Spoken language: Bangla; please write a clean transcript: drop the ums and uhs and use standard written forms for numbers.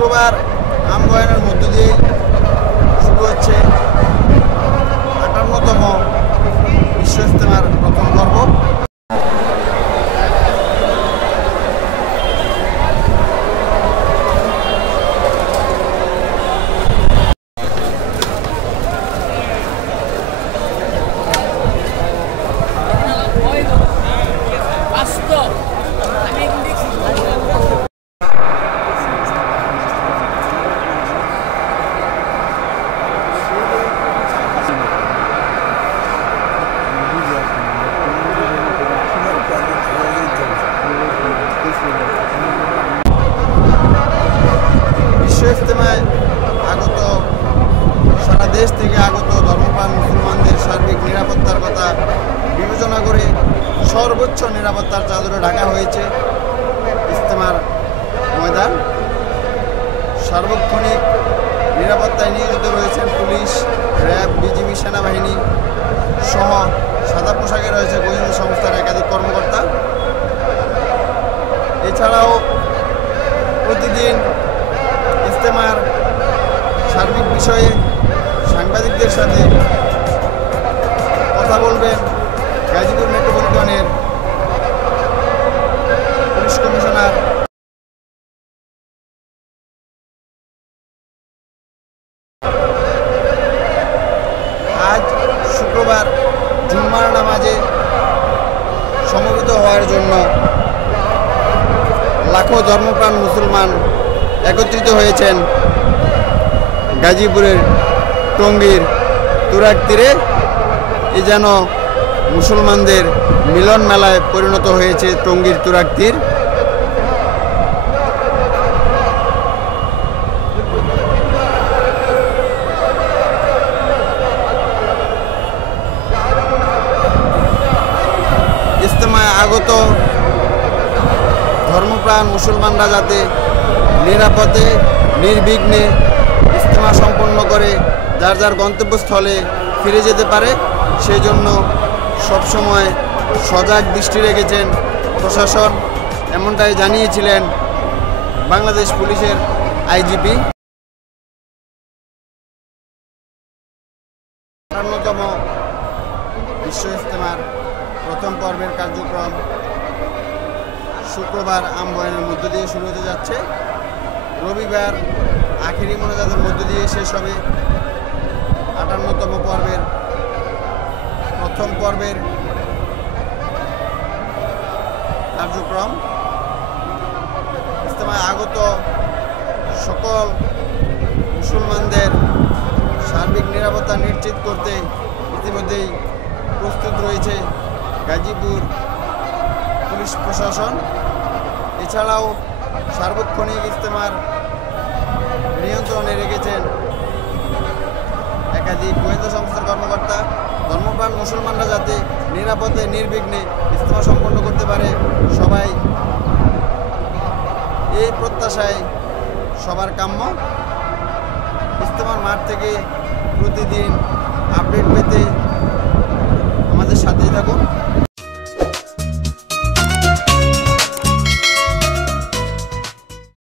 শুক্রবার আমবয়ানের মধ্য দিয়ে শুরু হচ্ছে ৫৮তম বিশ্ব ইজতেমার প্রথম পর্ব। বিশ্ব ইজতেমায় আগত সারা দেশ থেকে আগত ধর্মপ্রাণ মুসলমানদের সার্বিক নিরাপত্তার কথা বিবেচনা করে সর্বোচ্চ নিরাপত্তার চাদরে ঢাকা হয়েছে ইজতেমার ময়দান। সার্বক্ষণিক নিরাপত্তায় নিয়োজিত রয়েছেন পুলিশ, র্যাব, বিজিবি, সেনাবাহিনী সহ সাদা পোশাকে রয়েছে গোয়েন্দা সংস্থার একাধিক কর্মকর্তা। এছাড়াও প্রতিদিন ইজতেমার সার্বিক বিষয়ে সাংবাদিকদের সাথে কথা বলবেন গাজীপুর মেট্রোপলিটনের পুলিশ কমিশনার। আজ শুক্রবার জুম্মার নামাজে সমবেত হওয়ার জন্য লাখো ধর্মপ্রাণ মুসলমান একত্রিত হয়েছেন গাজীপুরের টঙ্গীর তুরাগ তীরে। এ যেন মুসলমানদের মিলন মেলায় পরিণত হয়েছে টঙ্গীর তুরাগ তীর। ইজতেমায় আগত ধর্মপ্রাণ মুসলমানরা যাতে নিরাপদে নির্বিঘ্নে ইজতেমা সম্পন্ন করে যার যার গন্তব্যস্থলে ফিরে যেতে পারে সেই জন্য সবসময় সজাগ দৃষ্টি রেখেছেন প্রশাসন, এমনটাই জানিয়েছিলেন বাংলাদেশ পুলিশের আইজিপি। ৫৮তম বিশ্ব ইজতেমার প্রথম পর্বের কার্যক্রম শুক্রবার আমবয়ানের মধ্য দিয়ে শুরু হতে যাচ্ছে। রবিবার আখেরি মোনাজাতের মধ্য দিয়ে শেষ হবে ৫৮তম পর্বের প্রথম পর্বের কার্যক্রম। ইজতেমায় আগত সকল মুসলমানদের সার্বিক নিরাপত্তা নিশ্চিত করতে ইতিমধ্যেই প্রস্তুত রয়েছে গাজীপুর পুলিশ প্রশাসন। এছাড়াও সার্বক্ষণিক ইজতেমার নিয়ন্ত্রণে রেখেছেন একাধিক গোয়েন্দা সংস্থার কর্মকর্তা। ধর্মপ্রাণ মুসলমানরা যাতে নিরাপদে নির্বিঘ্নে ইজতেমা সম্পন্ন করতে পারে সবাই এই প্রত্যাশায় সবার কাম্য। ইজতেমার মাঠ থেকে প্রতিদিন আপডেট পেতে আমাদের সাথেই থাকুন।